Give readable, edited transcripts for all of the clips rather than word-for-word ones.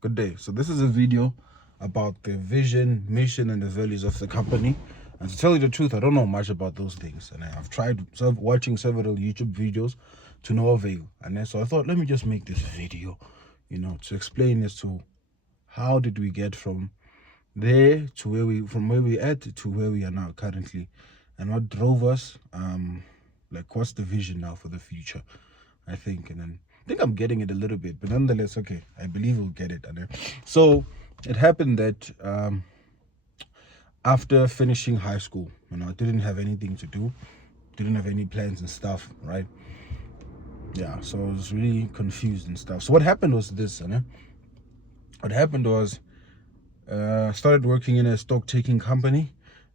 Good day. So this is a video about the vision, mission, and the values of the company. And to tell you the truth, I don't know much about those things. And I've tried watching several YouTube videos to no avail. And then, so I thought, let me just make this video, to explain as to how did we get from there to from where we at to where we are now currently, and what drove us. Like, what's the vision now for the future? I think, and then I think I'm getting it a little bit, but nonetheless, okay, I believe we'll get it. And then, so it happened that after finishing high school, I didn't have anything to do, didn't have any plans and stuff, right? Yeah, so I was really confused and stuff. So what happened was this, what happened was I started working in a stock taking company,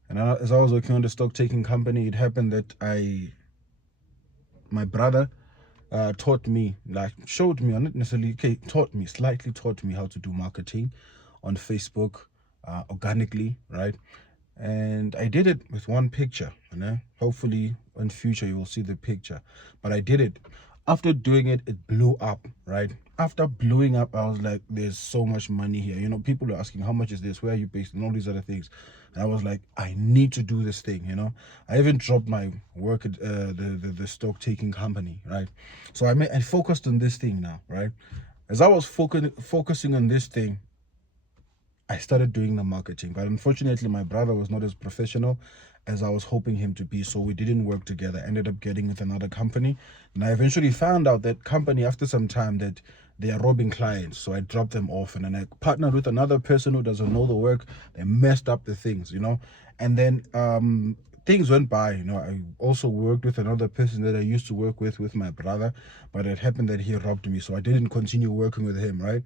and as I was working on the stock taking company, it happened that my brother taught me, showed me, or not necessarily, okay, slightly taught me how to do marketing on Facebook organically, right? And I did it with one picture, hopefully in future you will see the picture. But I did it. After doing it, it blew up, right? After blowing up, I was like, there's so much money here. People are asking, how much is this? Where are you based? And all these other things. And I was like, I need to do this thing, I even dropped my work at the stock taking company, right? So I focused on this thing now, right? As I was focusing on this thing, I started doing the marketing. But unfortunately, my brother was not as professional as I was hoping him to be, so we didn't work together. I ended up getting with another company, and I eventually found out that company after some time that they are robbing clients, so I dropped them off, and then I partnered with another person who doesn't know the work. They messed up the things, and then things went by. I also worked with another person that I used to work with my brother, but it happened that he robbed me, so I didn't continue working with him, right?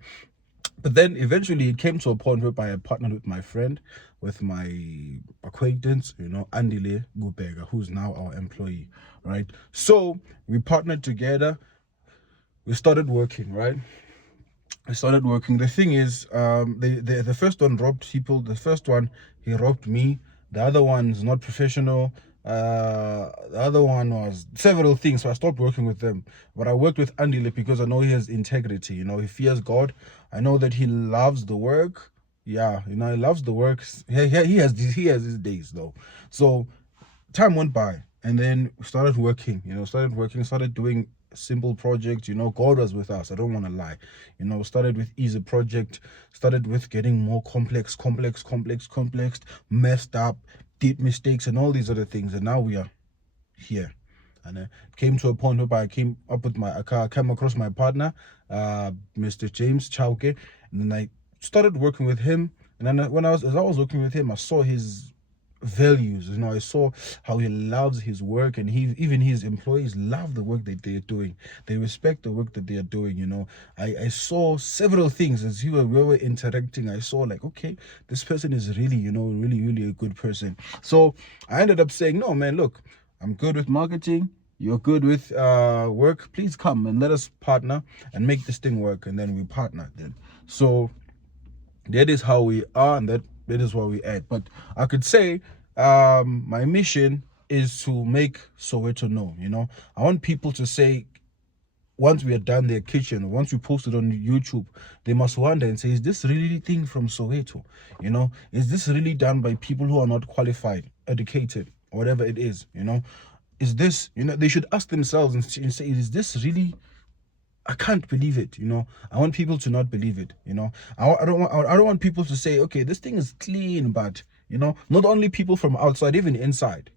But then eventually it came to a point whereby I partnered with my friend, with my acquaintance, Andile Gubega, who's now our employee, right? So we partnered together. We started working, right? I started working. The thing is, the first one robbed people. The first one, he robbed me. The other one's not professional. The other one was several things, so I stopped working with them. But I worked with Andile because I know he has integrity. He fears God. I know that he loves the work. Yeah, he loves the work. He has his days though. So time went by, and then we started working. Started doing simple projects. God was with us. I don't want to lie. Started with easy project, started with getting more complex, messed up, did mistakes and all these other things, and now we are here. And it came to a point where I came across my partner, Mr. James Chauke, and then I started working with him. And then as I was working with him, I saw his values. I saw how he loves his work, and even his employees love the work that they're doing. They respect the work that they are doing. I saw several things as we were interacting. I saw, like, okay, this person is really, really a good person. So I ended up saying, no man, look, I'm good with marketing, you're good with work, please come and let us partner and make this thing work. And then we partnered then. So that is how we are, and that is where we at. But I could say my mission is to make Soweto know. I want people to say, once we are done their kitchen, once we post it on YouTube, they must wonder and say, is this really thing from Soweto? Is this really done by people who are not qualified, educated, or whatever it is? Is this, they should ask themselves and say, is this really? I can't believe it. I want people to not believe it. I don't want people to say, okay, this thing is clean, but not only people from outside, even inside.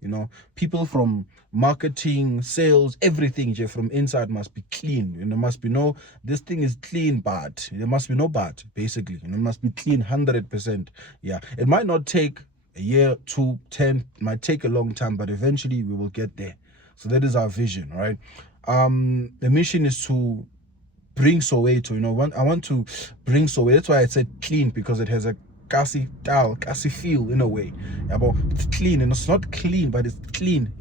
People from marketing, sales, everything from inside must be clean. There must be no, this thing is clean, but there must be no but, basically. It must be clean 100%. Yeah, it might not take a year, 2, 10, it might take a long time, but eventually we will get there. So that is our vision, right? The mission is to bring Soweto. I want to bring Soweto. That's why I said clean, because it has a gassy feel in a way. Yeah, but it's clean, and it's not clean, but it's clean,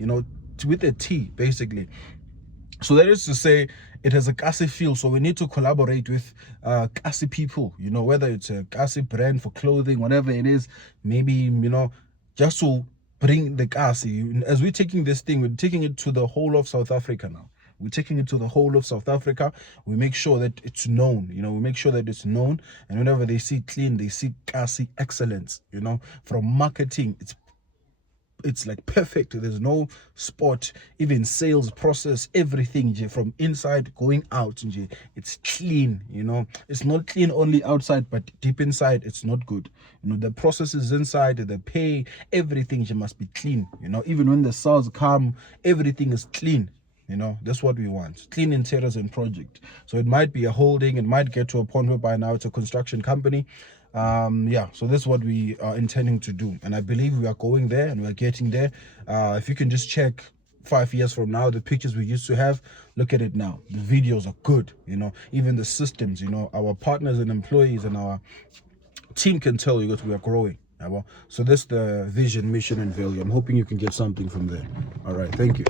with a T, basically. So that is to say, it has a gassy feel. So we need to collaborate with gassy people, whether it's a gassy brand for clothing, whatever it is, maybe, just to bring the gassy. As we're taking this thing, we're taking it to the whole of South Africa now. We're taking it to the whole of South Africa. We make sure that it's known, we make sure that it's known. And whenever they see Tlean, they see classy excellence, from marketing. It's like perfect. There's no spot, even sales process, everything from inside going out. It's clean, it's not clean only outside, but deep inside it's not good. The processes inside, the pay, everything must be clean. Even when the sales come, everything is clean. That's what we want. Clean interiors and project. So it might be a holding, it might get to a point where by now it's a construction company. So that's what we are intending to do, and I believe we are going there and we're getting there. If you can just check 5 years from now, the pictures we used to have, look at it now. The videos are good, even the systems, our partners and employees and our team can tell you that we are growing. So that's the vision, mission, and value. I'm hoping you can get something from there. All right, thank you.